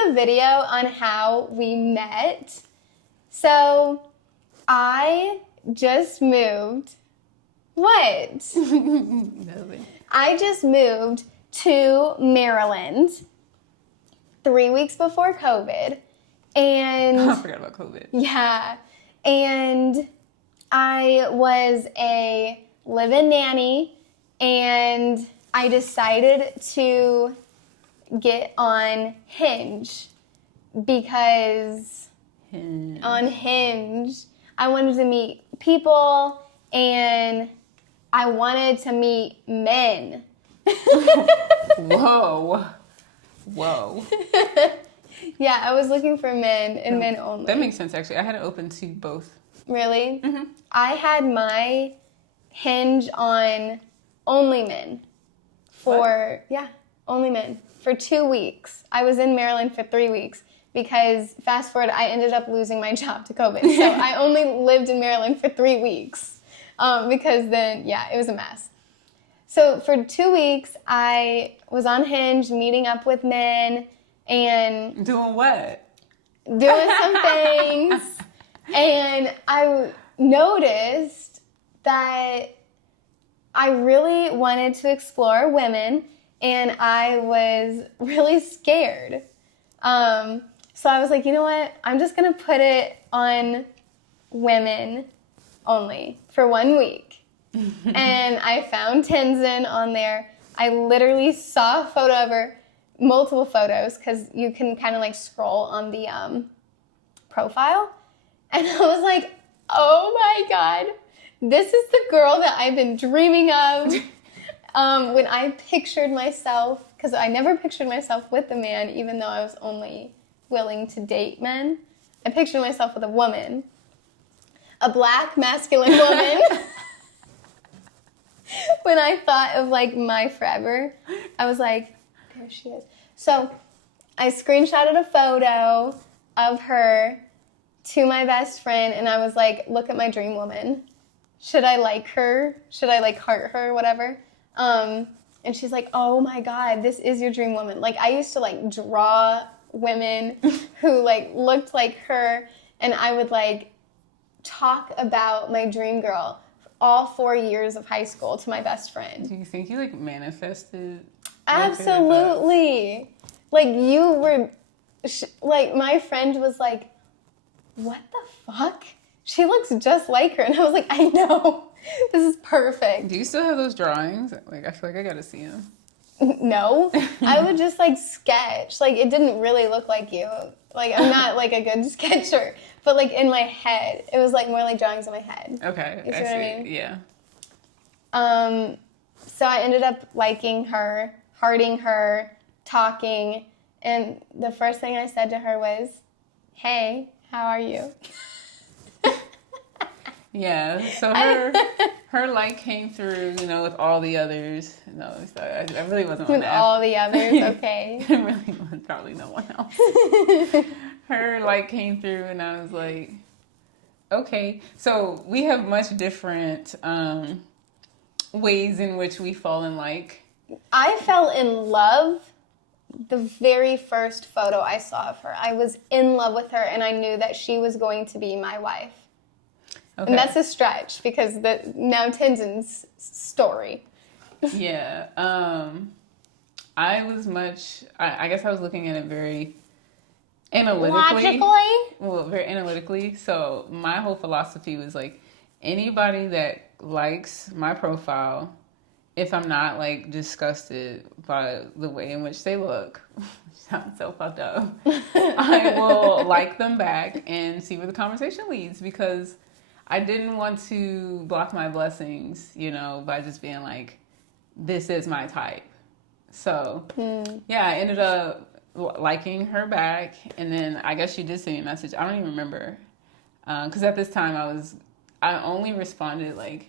is a video on how we met. So I just moved. What? Nothing. I just moved to Maryland 3 weeks before COVID. And I forgot about COVID. yeah. And I was a live-in nanny, and I decided to get on Hinge because on Hinge, I wanted to meet people and I wanted to meet men. Whoa. Yeah, I was looking for men and men only. That makes sense, actually. I had it open to both. Really? Mm-hmm. I had my Hinge on only men only men for 2 weeks. I was in Maryland for 3 weeks because fast forward, I ended up losing my job to COVID. So I only lived in Maryland for 3 weeks because then, it was a mess. So for 2 weeks, I was on Hinge meeting up with men and... Doing what? Doing some things. And I noticed that I really wanted to explore women, and I was really scared. So I was like, you know what? I'm just going to put it on women only for 1 week. And I found Tenzyn on there. I literally saw a photo of her, multiple photos, because you can kind of like scroll on the profile. And I was like, oh my God, this is the girl that I've been dreaming of. When I pictured myself, because I never pictured myself with a man, even though I was only willing to date men. I pictured myself with a woman, a black masculine woman. When I thought of like my forever, I was like, there she is. So I screenshotted a photo of her to my best friend, and I was like, look at my dream woman. Should I like her? Should I like heart her, whatever? And she's like, oh my God, this is your dream woman. Like, I used to like draw women who like looked like her, and I would like talk about my dream girl all 4 years of high school to my best friend. Do you think you like manifested? Absolutely. Like you were, like my friend was like, what the fuck? She looks just like her. And I was like, I know. This is perfect. Do you still have those drawings? Like, I feel like I gotta see them. No. I would just like sketch. Like, it didn't really look like you. Like, I'm not like a good sketcher. But like in my head, it was like more like drawings in my head. Okay. You see what I mean? Yeah. So I ended up liking her, hearting her, talking. And the first thing I said to her was, hey, how are you? Yeah, so her like came through, you know, with all the others. No, so I really wasn't on with that. All the others, okay. There really was probably no one else. Her like came through, and I was like, okay. So we have much different ways in which we fall in like. I fell in love the very first photo I saw of her. I was in love with her, and I knew that she was going to be my wife. Okay. And that's a stretch because now Tenzyn's story. Yeah. I was I guess I was looking at it very analytically. Logically? Well, very analytically. So my whole philosophy was like, anybody that likes my profile, if I'm not like disgusted by the way in which they look, sounds so fucked up, I will like them back and see where the conversation leads, because I didn't want to block my blessings, you know, by just being like, this is my type. So, yeah, I ended up liking her back. And then I guess she did send me a message. I don't even remember. Because at this time I only responded like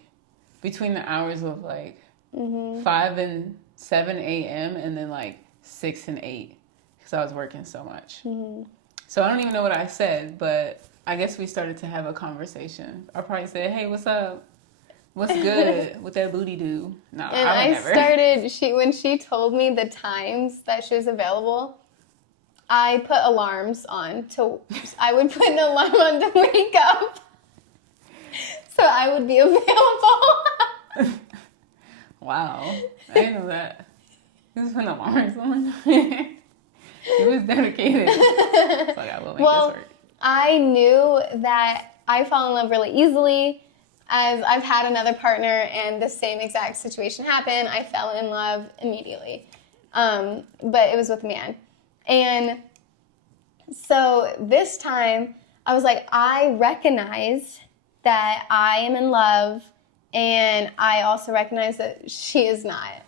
between the hours of like 5 and 7 a.m. and then like 6 and 8. Because I was working so much. So I don't even know what I said, but I guess we started to have a conversation. I probably said, hey, what's up? What's good with that booty do? No, and I would never. When she told me the times that she was available, I put alarms on I would put an alarm on to wake up so I would be available. Wow. I didn't know that. He was putting alarms on. He was dedicated. So I got to make this work. I knew that I fall in love really easily, as I've had another partner and the same exact situation happened. I fell in love immediately. But it was with a man. And so this time I was like, I recognize that I am in love, and I also recognize that she is not.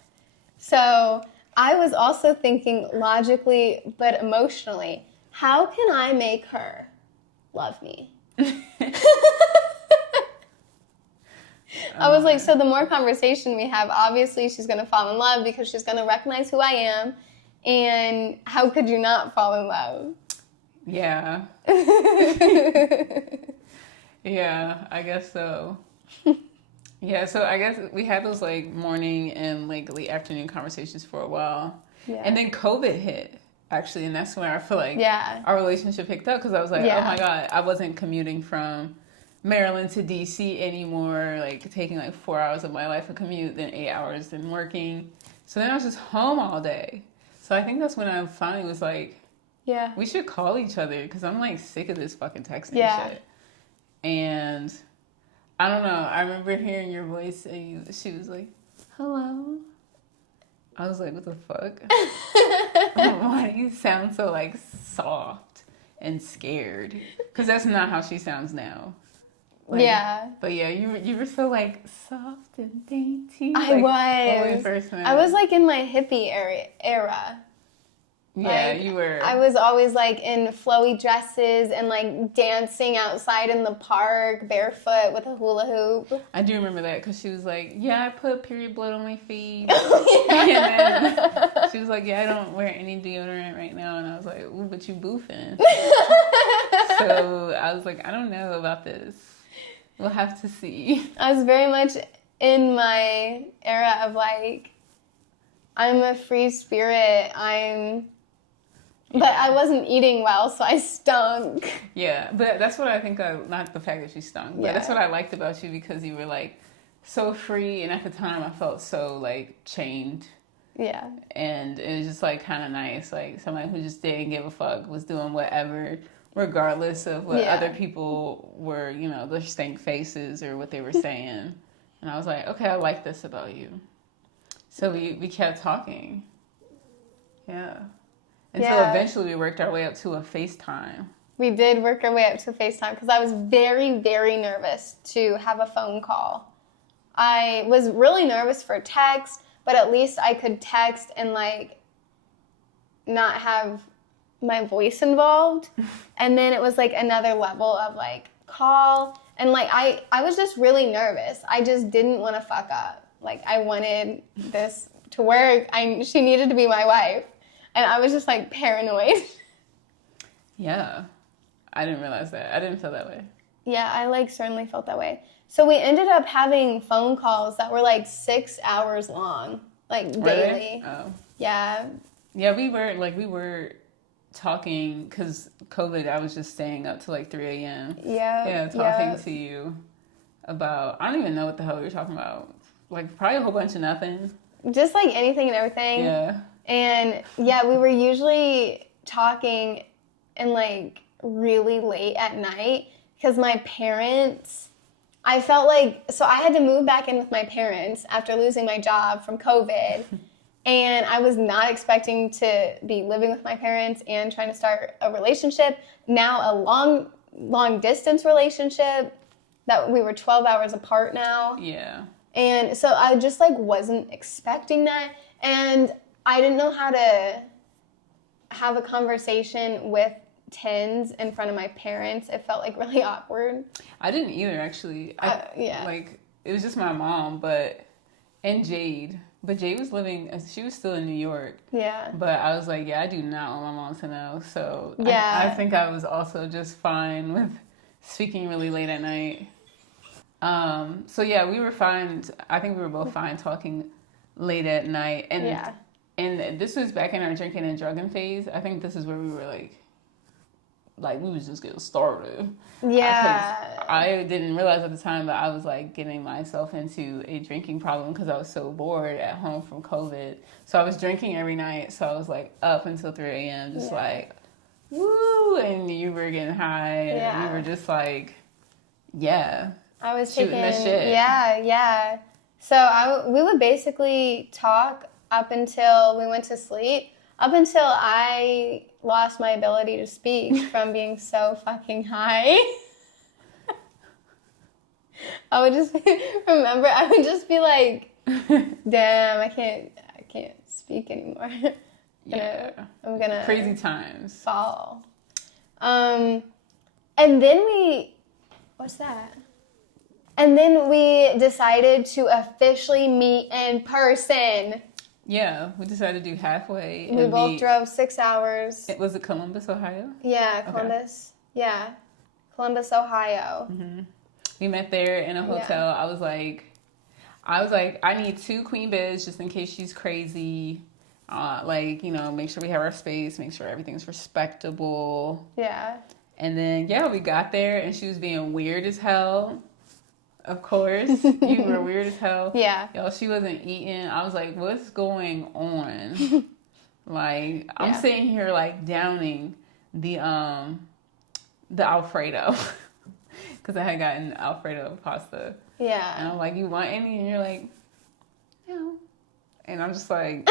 So I was also thinking logically but emotionally, how can I make her love me? I was like, so the more conversation we have, obviously she's going to fall in love because she's going to recognize who I am. And how could you not fall in love? Yeah. Yeah, I guess so. Yeah, so I guess we had those like morning and like late afternoon conversations for a while. Yeah. And then COVID hit, actually. And that's when I feel like our relationship picked up, because I was like, oh my God, I wasn't commuting from Maryland to DC anymore, like taking like 4 hours of my life to commute, then 8 hours and working. So then I was just home all day. So I think that's when I finally was like, we should call each other, because I'm like sick of this fucking texting shit. And I don't know, I remember hearing your voice and she was like, hello. I was like, what the fuck? Why do you sound so like soft and scared? Because that's not how she sounds now. Like, but yeah, you were so like soft and dainty. I was. When we first met. I was like in my hippie era. Yeah, like, you were. I was always like in flowy dresses and like dancing outside in the park barefoot with a hula hoop. I do remember that, because she was like, yeah, I put period blood on my feet. And then she was like, yeah, I don't wear any deodorant right now. And I was like, ooh, but you boofing. So I was like, I don't know about this. We'll have to see. I was very much in my era of like, I'm a free spirit. But I wasn't eating well, so I stunk. Yeah, but that's what I think not the fact that you stunk, but that's what I liked about you, because you were like so free, and at the time I felt so like chained. Yeah. And it was just like kind of nice, like somebody who just didn't give a fuck, was doing whatever, regardless of what other people were, you know, their stank faces or what they were saying. And I was like, okay, I like this about you. So we kept talking. Yeah. Until eventually we worked our way up to a FaceTime. We did work our way up to a FaceTime, because I was very, very nervous to have a phone call. I was really nervous for text, but at least I could text and like not have my voice involved. And then it was like another level of like call. And like I was just really nervous. I just didn't want to fuck up. Like I wanted this to work. She needed to be my wife. And I was just like paranoid. Yeah. I didn't realize that. I didn't feel that way. Yeah, I like certainly felt that way. So we ended up having phone calls that were like 6 hours long, like daily. Oh. Yeah. Yeah, we were talking, because COVID, I was just staying up to like 3 a.m. Yeah, talking to you about, I don't even know what the hell we were talking about. Like probably a whole bunch of nothing. Just like anything and everything. Yeah. And yeah, we were usually talking and like really late at night, because my parents, I felt like, so I had to move back in with my parents after losing my job from COVID. And I was not expecting to be living with my parents and trying to start a relationship. Now a long distance relationship that we were 12 hours apart now. Yeah. And so I just like wasn't expecting that. And I didn't know how to have a conversation with Tenzyn in front of my parents. It felt like really awkward. I didn't either, actually. Like, it was just my mom, and Jade. But Jade was she was still in New York. Yeah. But I was like, I do not want my mom to know. So I think I was also just fine with speaking really late at night. So yeah, we were fine. I think we were both fine talking late at night. And And this was back in our drinking and drugging phase. I think this is where we were like we was just getting started. Yeah. I didn't realize at the time that I was like getting myself into a drinking problem because I was so bored at home from COVID. So I was drinking every night. So I was like up until 3 a.m. just like, woo, and you were getting high, and we were just like, I was shooting the shit. Yeah. So we would basically talk up until we went to sleep, up until I lost my ability to speak from being so fucking high. I would just be like, damn, I can't speak anymore. I'm gonna crazy times. Fall. And then what's that? And then we decided to officially meet in person. Yeah, we decided to do halfway. We both drove 6 hours. Was it Columbus, Ohio? Yeah, Columbus. Okay. Yeah, Columbus, Ohio. Mm-hmm. We met there in a hotel. Yeah. I was like, I need 2 queen beds just in case she's crazy. Make sure we have our space, make sure everything's respectable. Yeah. And then, we got there and she was being weird as hell. Of course. You were weird as hell. Yeah. Yo, she wasn't eating. I was like, what's going on? Like, I'm sitting here, like, downing the Alfredo. Because I had gotten Alfredo pasta. Yeah. And I'm like, you want any? And you're like, no. And I'm just like,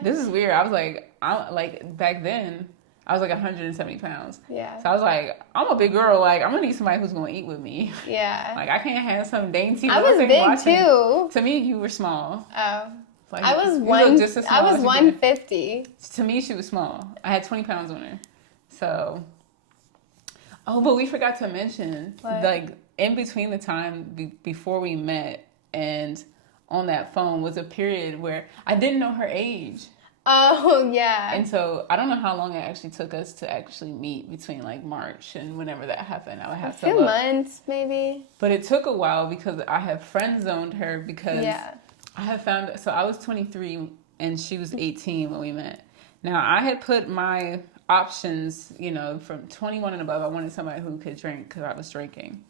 this is weird. I was like, back then, I was like 170 pounds. Yeah. So I was like, I'm a big girl. Like, I'm going to need somebody who's going to eat with me. Yeah. Like, I can't have some dainty. I was big too. To me, you were small. Oh. Like, I was 150. To me, she was small. I had 20 pounds on her. So, but we forgot to mention, like, in between the time before we met and on that phone was a period where I didn't know her age. Oh, yeah. And so I don't know how long it actually took us to actually meet between like March and whenever that happened. I would have to look. 2 months, maybe. But it took a while because I have friend zoned her because I have found, so I was 23 and she was 18 when we met. Now I had put my options, from 21 and above. I wanted somebody who could drink because I was drinking.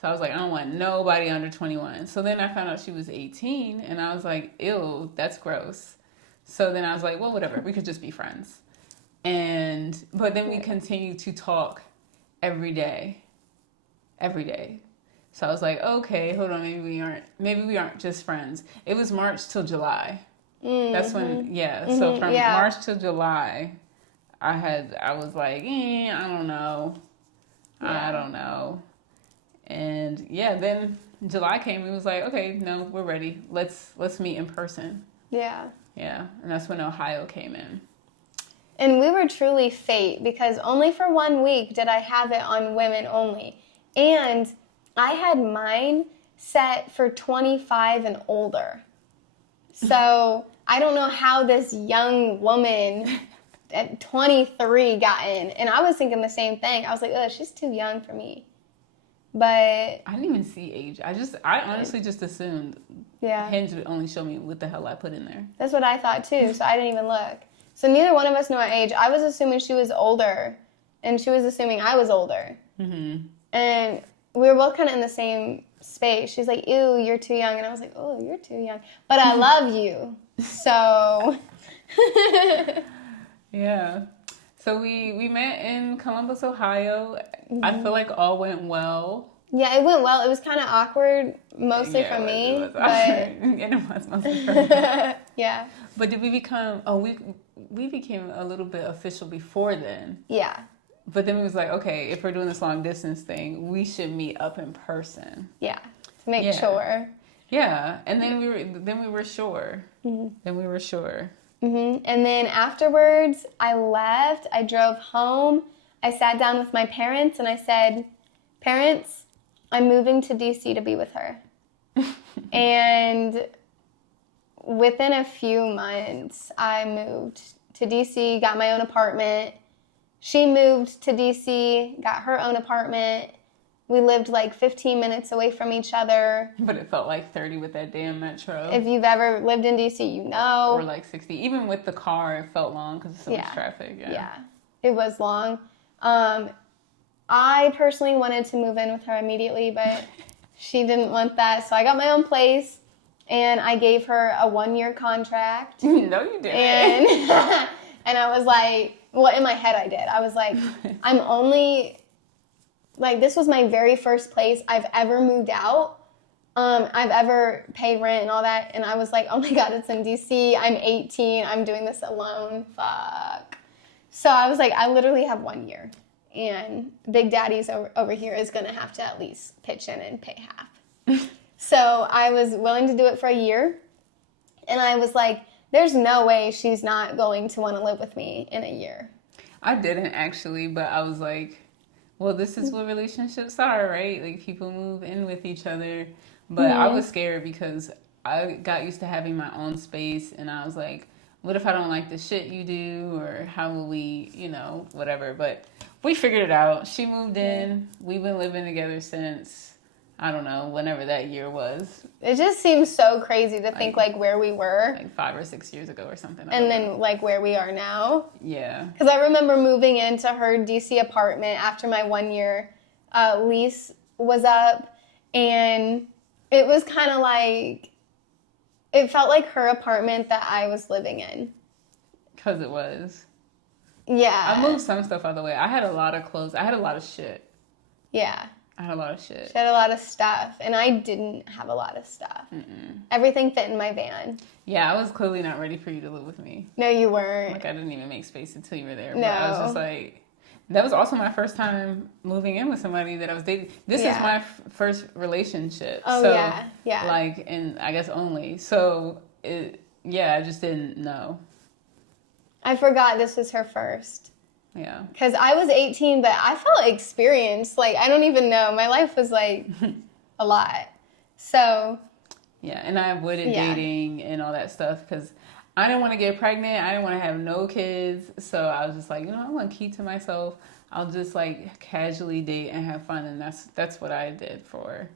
So I was like, I don't want nobody under 21. So then I found out she was 18 and I was like, ew, that's gross. So then I was like, well, whatever. We could just be friends. But then we continued to talk every day. So I was like, okay, hold on. Maybe we aren't just friends. It was March till July. Mm-hmm. That's when, So from March till July, I was like, I don't know. Yeah. I don't know. And then July came. It was like, okay, no, we're ready. Let's meet in person. Yeah. Yeah, and that's when Ohio came in. And we were truly fate because only for 1 week did I have it on women only. And I had mine set for 25 and older. So I don't know how this young woman at 23 got in. And I was thinking the same thing. I was like, she's too young for me. But I didn't even see age. I honestly just assumed Hinge would only show me what the hell I put in there. That's what I thought too, so I didn't even look. So neither one of us knew our age. I was assuming she was older, and she was assuming I was older. Mm-hmm. And we were both kind of in the same space. She's like, ew, you're too young. And I was like, oh, you're too young. But I love you. So. Yeah. So we met in Columbus, Ohio. Mm-hmm. I feel like all went well. Yeah, it went well. It was kind of awkward, mostly for me. It was mostly for me. Yeah. But did we become? We became a little bit official before then. Yeah. But then we was like, okay, if we're doing this long distance thing, we should meet up in person. Yeah, to make sure. Yeah, and then we were sure. Mm-hmm. Then we were sure. Mm-hmm. And then afterwards, I left. I drove home. I sat down with my parents and I said, "Parents, I'm moving to DC to be with her." And within a few months, I moved to DC, got my own apartment. She moved to DC, got her own apartment. We lived like 15 minutes away from each other. But it felt like 30 with that damn metro. If you've ever lived in DC, you know. Or like 60. Even with the car, it felt long because of so much traffic. Yeah, it was long. I personally wanted to move in with her immediately, but she didn't want that. So I got my own place, and I gave her a 1-year contract. No, you didn't. And I was like, well, in my head I did. I was like, I'm only, like, this was my very first place I've ever moved out. I've ever paid rent and all that. And I was like, oh my God, it's in DC. I'm 18. I'm doing this alone. Fuck. So I was like, I literally have 1 year. And Big Daddy's over here is going to have to at least pitch in and pay half. So I was willing to do it for a year. And I was like, there's no way she's not going to want to live with me in a year. I didn't actually, but I was like, well, this is what relationships are, right? Like, people move in with each other. But I was scared because I got used to having my own space. And I was like, what if I don't like the shit you do? Or how will we, you know, whatever. But we figured it out. She moved in. We've been living together since, I don't know, whenever that year was. It just seems so crazy to think, like, where we were. Like 5 or 6 years ago or something. And then, like, where we are now. Yeah. Because I remember moving into her DC apartment after my 1 year lease was up. And it was kind of like, it felt like her apartment that I was living in. Because it was. Yeah. I moved some stuff out of the way. I had a lot of clothes. I had a lot of shit. Yeah. I had a lot of shit. She had a lot of stuff, and I didn't have a lot of stuff. Everything fit in my van. Yeah, I was clearly not ready for you to live with me. No, you weren't. Like, I didn't even make space until you were there. No. But I was just like, that was also my first time moving in with somebody that I was dating. This is my first relationship. Oh, so, yeah. Like, and I guess only. So, I just didn't know. I forgot this was her first. Yeah. Because I was 18, but I felt experienced. Like, I don't even know. My life was, like, a lot. So. Yeah, and I avoided dating and all that stuff because I didn't want to get pregnant. I didn't want to have no kids. So I was just like, I want to keep to myself. I'll just, like, casually date and have fun. And that's what I did for,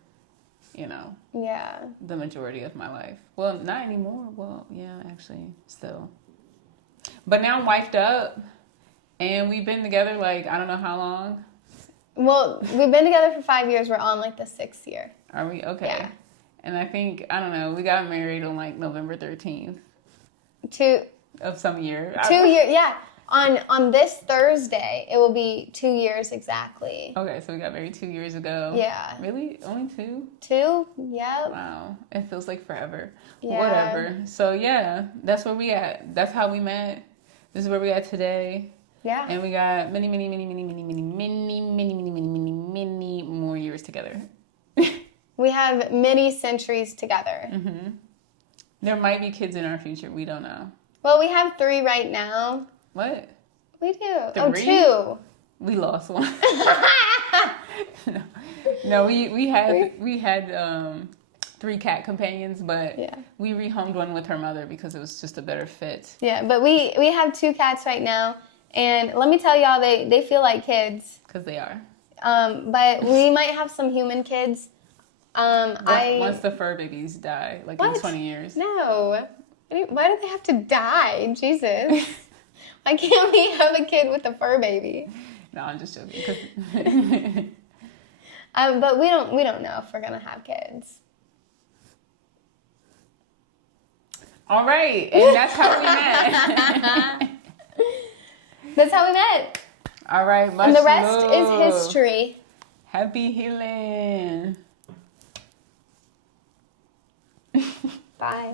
the majority of my life. Well, not anymore. Well, yeah, actually, still. But now I'm wifed up. And we've been together, like, I don't know how long. Well, we've been together for 5 years. We're on, like, the 6th year. Are we? Okay. Yeah. And I think, I don't know, we got married on, like, November 13th. Of some year. 2 years, yeah. On this Thursday, it will be 2 years exactly. Okay, so we got married 2 years ago. Yeah. Really? Only 2? 2? Yep. Wow. It feels like forever. Yeah. Whatever. So, yeah, that's where we at. That's how we met. This is where we at today. Yeah. And we got many more years together. We have many centuries together. Mm-hmm. There might be kids in our future. We don't know. Well, we have 3 right now. What? We do. 3? Oh, 2. We lost one. No, we had 3 cat companions, but we rehomed one with her mother because it was just a better fit. Yeah, but we have 2 cats right now. And let me tell y'all, they feel like kids. Because they are. But we might have some human kids. Once the fur babies die, like in 20 years. No. Why do they have to die? Jesus. Why can't we have a kid with a fur baby? No, I'm just joking. But we don't know if we're going to have kids. All right. And that's how we met. That's how we met. All right. Much and the rest love. is history. Happy healing. Bye.